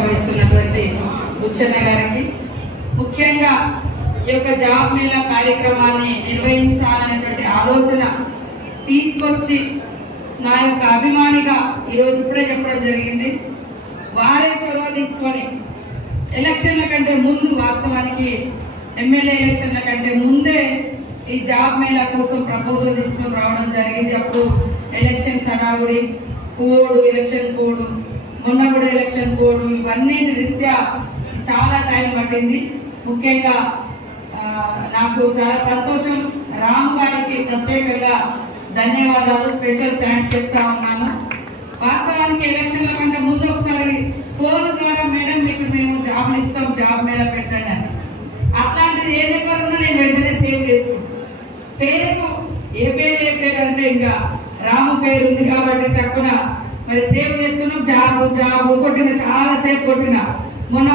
వహిస్తున్నటువంటి బుచ్చన్న గారికి ముఖ్యంగా ఈ యొక్క జాబ్ మేళా కార్యక్రమాన్ని నిర్వహించాలనేటువంటి ఆలోచన తీసుకొచ్చి నా యొక్క అభిమానిగా ఈరోజు ఇప్పుడే చెప్పడం జరిగింది. వారే చొరవ తీసుకొని ఎలక్షన్ల కంటే ముందు, వాస్తవానికి ఎమ్మెల్యే ఎలక్షన్ల కంటే ముందే ఈ జాబ్ మేళా కోసం ప్రపోజల్ తీసుకొని రావడం జరిగింది. అప్పుడు ఎలక్షన్స్ హడావుడి, కోడ్, ఎలక్షన్ కోడ్, మొన్న కూడా ఎలక్షన్ కోడ్, ఇవన్నీ రీత్యా చాలా టైం పట్టింది. ముఖ్యంగా నాకు చాలా సంతోషం. రామ్ గారికి ప్రత్యేకంగా ధన్యవాదాలు, స్పెషల్ థ్యాంక్స్ చెప్తా ఉన్నాను. వాస్తవానికి ఎలక్షన్ల కంటే ముందు ఒకసారి ఫోన్ ద్వారా మేడం మీకు మేము జాబ్ ఇస్తాం, జాబ్ మేళ పెట్టండి అని. అట్లాంటిది ఏ నెంబర్ ఉన్నా నేను వెంటనే సేవ్ చేసుకుంటాను. పేరు ఏ పేరు అంటే ఇంకా రాము పేరు ఉంది కాబట్టి తక్కువ మరి సేవ్ చేసుకున్నాం. జాబు కొట్టిన, చాలా సేపు కొట్టిన, మొన్న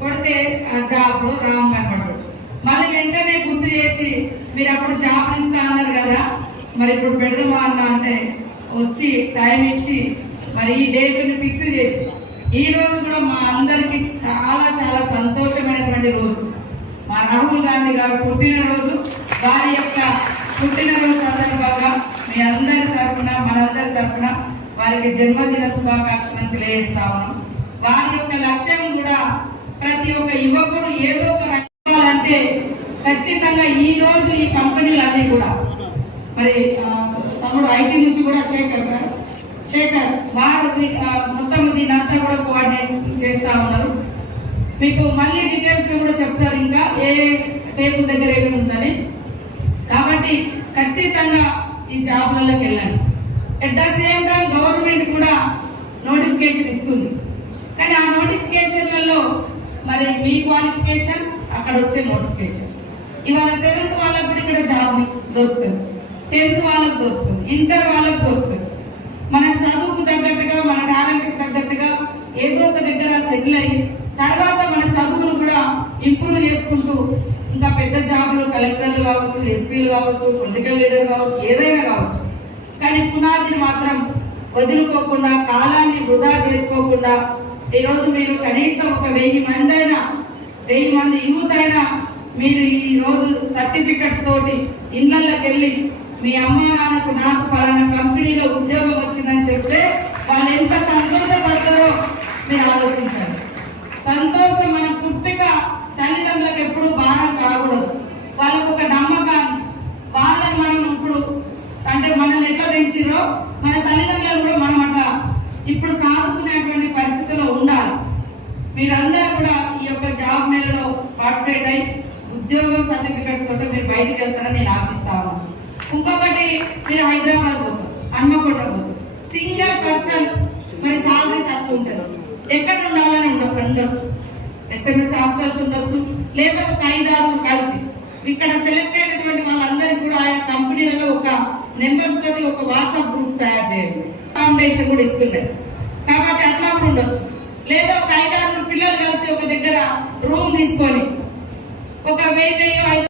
కొడితే ఆ జాబ్ రామ్ గారు పడ్డాడు. మళ్ళీ వెంటనే గుర్తు చేసి మీరు అప్పుడు జాబ్ ఇస్తా అన్నారు కదా, మరి ఇప్పుడు పెడదామా అన్న అంటే వచ్చి టైం ఇచ్చి మరి ఈ డేట్ని ఫిక్స్ చేసి ఈ రోజు కూడా మా అందరికీ చాలా చాలా సంతోషమైనటువంటి రోజు. మా రాహుల్ గాంధీ గారు పుట్టినరోజు. వారి యొక్క పుట్టినరోజు సందర్భంగా మీ అందరి తరఫున, మనందరి తరఫున వారికి జన్మదిన శుభాకాంక్షలు తెలియజేస్తా ఉన్నాం. వారి యొక్క లక్ష్యం కూడా ప్రతి ఒక్క యువకుడు ఏదో ఒక అంటే ఖచ్చితంగా ఈ రోజు ఈ కంపెనీలు అన్నీ కూడా మరి తమ్ముడు ఐటీ నుంచి కూడా శేఖర్ వారు మొత్తం దీని అంతా కూడా కోఆర్డినేట్ చేస్తా ఉన్నారు. మీకు మళ్ళీ డీటెయిల్స్ కూడా చెప్తారు, ఇంకా ఏ టేబుల్ దగ్గర ఏమి ఉందని. కాబట్టి ఖచ్చితంగా ఈ జాబ్లలోకి వెళ్ళండి. At the same time government కూడా నోటిఫికేషన్ ఇస్తుంది. కానీ ఆ నోటిఫికేషన్లలో మరి మీ క్వాలిఫికేషన్, అక్కడ వచ్చే నోటిఫికేషన్. ఇవాళ 7th వాళ్ళకు కూడా ఇక్కడ జాబ్ దొరుకుతుంది, 10th వాళ్ళకు దొరుకుతుంది, ఇంటర్ వాళ్ళకు దొరుకుతుంది. మన చదువుకు తగ్గట్టుగా, మన టాలెంట్కి తగ్గట్టుగా ఏదో ఒక దగ్గర సెటిల్ అయ్యి తర్వాత మన చదువులు కూడా ఇంప్రూవ్ చేసుకుంటూ ఇంకా పెద్ద జాబులు, కలెక్టర్లు కావచ్చు, ఎస్పీలు కావచ్చు, పొలిటికల్ లీడర్ కావచ్చు, ఏదైనా కావచ్చు. కానీ పునాదిని మాత్రం వదులుకోకుండా, కాలాన్ని వృధా చేసుకోకుండా ఈరోజు మీరు కనీసం ఒక 1000 మంది యూత్ అయినా మీరు ఈ రోజు సర్టిఫికెట్స్ తోటి ఇళ్లకి వెళ్ళి మీ అమ్మా నాన్నకు నాకు పలానా కంపెనీలో ఉద్యోగం వచ్చిందని చెప్తే వాళ్ళు ఎంత సంతోషపడతారో మీరు ఆలోచించండి. సంతోషం మన పుట్టిక తల్లిదండ్రులకు ఎప్పుడు భారం కాకూడదు. వాళ్ళకు ఒక నమ్మకాన్ని, వాళ్ళని మనం ఇప్పుడు అంటే మనల్ని ఎట్లా పెంచిరో మన తల్లిదండ్రులు కూడా మనం అట్లా ఇప్పుడు సాగుతున్నటువంటి పరిస్థితిలో ఉండాలి. మీరందరూ కూడా ఈ యొక్క జాబ్ మేళలో పార్టిసిపేట్ అయ్యి ఉద్యోగం సర్టిఫికెట్స్ తోటి మీరు బయటికి వెళ్తారని నేను ఆశిస్తా ఉన్నాను. ఇంకొకటి, మీరు హైదరాబాద్ పోతారు, హన్మకొండ పోతారు, సింగిల్ పర్సన్ మరి సాలరీ తక్కువ ఉంటుంది. ఎక్కడ ఉండాలని ఉండొచ్చు, SMS హాస్టల్స్ ఉండొచ్చు, లేదా ఒక 5-6 కలిసి ఇక్కడ సెలెక్ట్ అయినటువంటి వాళ్ళందరికీ కూడా ఆయా కంపెనీలలో ఒక నెంబర్స్ తోటి ఒక వాట్సాప్ గ్రూప్ తయారు చేయండి. అకామిడేషన్ కూడా ఇస్తున్నాయి కాబట్టి అట్లా కూడా ఉండొచ్చు. లేదా ఒక 5-6 పిల్లలు కలిసి ఒక దగ్గర రూమ్ తీసుకొని ఒక 1000